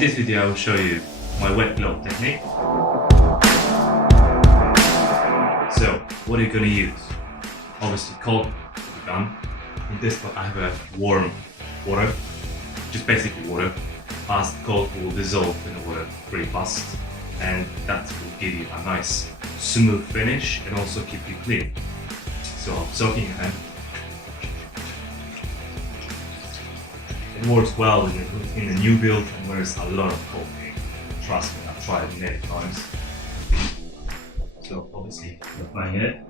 this video I will show you my wet glove technique. So what are you going to use? Obviously caulk for the gun. In this one I have a warm water, just basically water. Fast caulk will dissolve in the water pretty fast, and that will give you a nice smooth finish and also keep you clean. So I'm soaking your hand. It works well in a new build and where there's a lot of caulking. Trust me, I've tried it many times. So obviously, applying it.